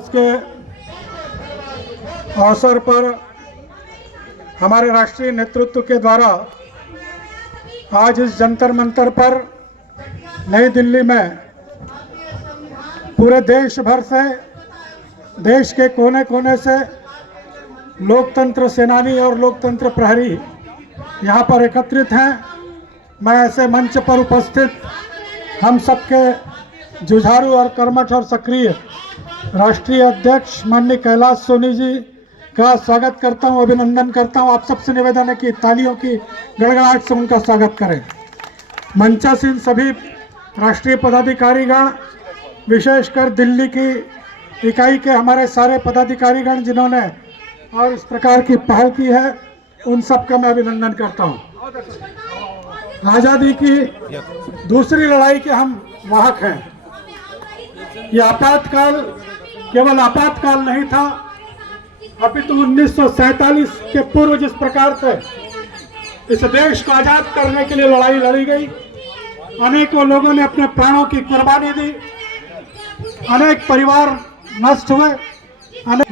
दिवस के अवसर पर हमारे राष्ट्रीय नेतृत्व के द्वारा आज इस जंतर मंतर पर नई दिल्ली में पूरे देश भर से, देश के कोने कोने से लोकतंत्र सेनानी और लोकतंत्र प्रहरी यहाँ पर एकत्रित हैं। मैं ऐसे मंच पर उपस्थित हम सबके जुझारू और कर्मठ और सक्रिय राष्ट्रीय अध्यक्ष माननीय कैलाश सोनी जी का स्वागत करता हूं, अभिनंदन करता हूं। आप सबसे निवेदन है कि तालियों की गड़गड़ाहट से उनका स्वागत करें। मंचासीन सभी राष्ट्रीय पदाधिकारीगण, विशेषकर दिल्ली की इकाई के हमारे सारे पदाधिकारीगण जिन्होंने और इस प्रकार की पहल की है, उन सब का मैं अभिनंदन करता हूं। आज़ादी की दूसरी लड़ाई के हम वाहक हैं। यह आपातकाल केवल आपातकाल नहीं था, अपितु 1947 के पूर्व जिस प्रकार से इस देश को आजाद करने के लिए लड़ाई लड़ी गई, अनेकों लोगों ने अपने प्राणों की कुर्बानी दी, अनेक परिवार नष्ट हुए,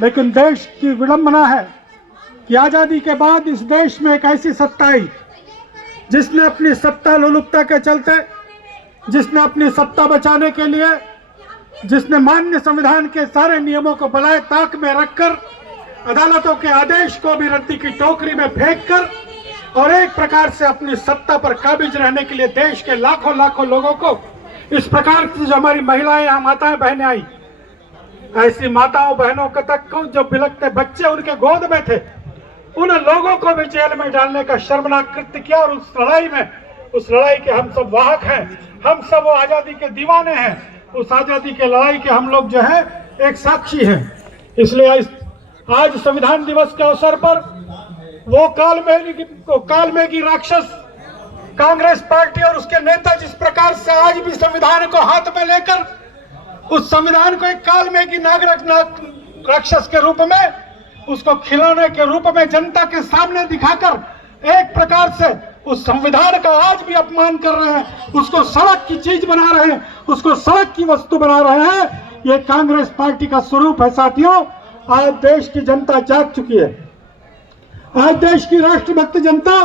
लेकिन देश की विडंबना है कि आजादी के बाद इस देश में एक ऐसी सत्ता आई जिसने अपनी सत्ता लोलुपता के चलते, जिसने अपनी सत्ता बचाने के लिए, जिसने मान्य संविधान के सारे नियमों को बलाए ताक में रखकर अदालतों के आदेश को भी रद्दी की टोकरी में फेंककर और एक प्रकार से अपनी सत्ता पर काबिज रहने के लिए देश के लाखों लाखों लोगों को इस प्रकार से, जो हमारी महिलाएं यहाँ माताएं बहनें आई, ऐसी माताओं बहनों के तक जो बिलखते बच्चे उनके गोद में थे, उन लोगों को भी जेल में डालने का शर्मनाक कृत्य किया। और उस लड़ाई के हम सब वाहक हैं, हम सब वो आजादी के दीवाने हैं, उस आजादी के लड़ाई के हम लोग जो है एक साक्षी हैं। इसलिए आज संविधान दिवस के अवसर पर वो कालमेघी राक्षस कांग्रेस पार्टी और उसके नेता जिस प्रकार से आज भी संविधान को हाथ में लेकर उस संविधान को एक कालमेघी राक्षस के रूप में, उसको खिलौने के रूप में जनता के सामने दिखाकर एक प्रकार से उस संविधान का आज भी अपमान कर रहे हैं, उसको सड़क की चीज बना रहे हैं, उसको सड़क की वस्तु बना रहे हैं। ये कांग्रेस पार्टी का स्वरूप है। साथियों, आज देश की जनता जाग चुकी है। आज देश की राष्ट्रभक्त जनता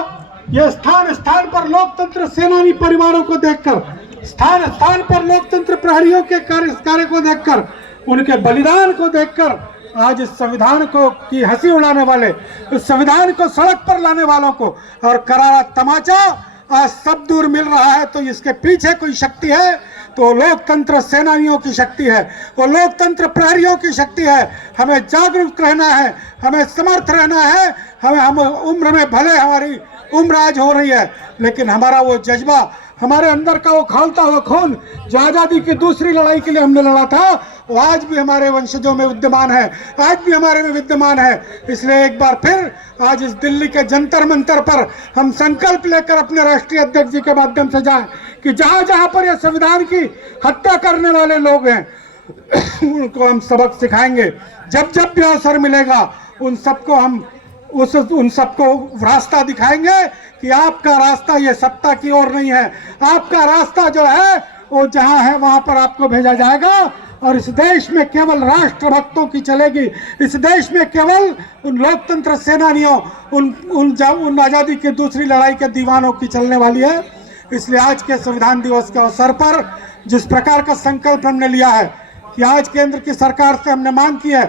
ये स्थान स्थान पर लोकतंत्र सेनानी परिवारों को देखकर, स्थान स्थान पर लोकतंत्र प्रहरियों के कार्य को देखकर, उनके बलिदान को देखकर आज इस संविधान को की हंसी उड़ाने वाले, इस संविधान को सड़क पर लाने वालों को और करारा तमाचा आज सब दूर मिल रहा है। तो इसके पीछे कोई शक्ति है तो लोकतंत्र सेनानियों की शक्ति है, वो लोकतंत्र प्रहरियों की शक्ति है। हमें जागरूक रहना है, हमें समर्थ रहना है। हम उम्र में भले हमारी उम्र आज हो रही है, लेकिन हमारा वो जज्बा, हमारे अंदर का वो खौलता हुआ खून जो आज़ादी की दूसरी लड़ाई के लिए हमने लड़ा था, वो आज भी हमारे वंशजों में विद्यमान है, आज भी हमारे में विद्यमान है। इसलिए एक बार फिर आज इस दिल्ली के जंतर मंतर पर हम संकल्प लेकर अपने राष्ट्रीय अध्यक्ष जी के माध्यम से जाएं कि जहां जहां पर ये संविधान की हत्या करने वाले लोग हैं उनको हम सबक सिखाएंगे। जब जब भी अवसर मिलेगा उन सबको रास्ता दिखाएंगे कि आपका रास्ता ये सत्ता की ओर नहीं है, आपका रास्ता जो है वो जहां है वहां पर आपको भेजा जाएगा। और इस देश में केवल राष्ट्रभक्तों की चलेगी, इस देश में केवल उन लोकतंत्र सेनानियों, उन आज़ादी की दूसरी लड़ाई के दीवानों की चलने वाली है। इसलिए आज के संविधान दिवस के अवसर पर जिस प्रकार का संकल्प हमने लिया है कि आज केंद्र की सरकार से हमने मांग की है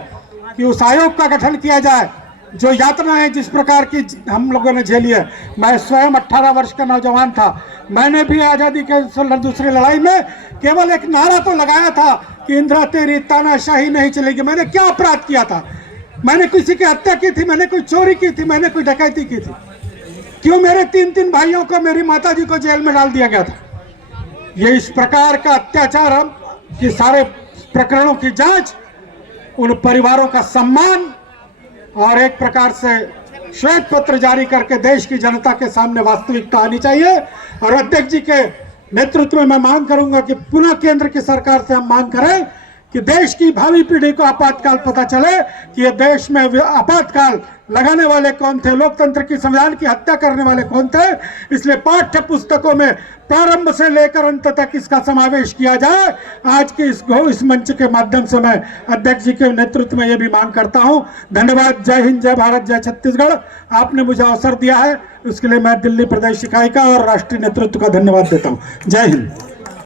कि उस आयोग का गठन किया जाए जो यातनाएं जिस प्रकार की हम लोगों ने झेली है। मैं स्वयं 18 वर्ष का नौजवान था, मैंने भी आज़ादी के दूसरी लड़ाई में केवल एक नारा तो लगाया था कि इंदिरा तेरी तानाशाही नहीं चलेगी। मैंने क्या अपराध किया था? मैंने किसी की हत्या की थी, मैंने कोई चोरी की थी, मैंने कोई डकैती की थी? क्यों मेरे 3 भाइयों को, मेरी माताजी को जेल में डाल दिया गया था? ये इस प्रकार का अत्याचार कि सारे प्रकरणों की जांच, उन परिवारों का सम्मान और एक प्रकार से श्वेत पत्र जारी करके देश की जनता के सामने वास्तविकता आनी चाहिए। और अध्यक्ष जी के नेतृत्व में मैं मांग करूंगा कि पुनः केंद्र की सरकार से हम मांग करें कि देश की भावी पीढ़ी को आपातकाल पता चले कि ये देश में आपातकाल लगाने वाले कौन थे, लोकतंत्र की संविधान की हत्या करने वाले कौन थे। इसलिए पाठ्य पुस्तकों में प्रारंभ से लेकर अंत तक इसका समावेश किया जाए। आज के इस मंच के माध्यम से मैं अध्यक्ष जी के नेतृत्व में ये भी मांग करता हूं। धन्यवाद। जय हिंद, जय भारत, जय छत्तीसगढ़। आपने मुझे अवसर दिया है, उसके लिए मैं दिल्ली प्रदेश इकाई का और राष्ट्रीय नेतृत्व का धन्यवाद देता हूं। जय हिंद।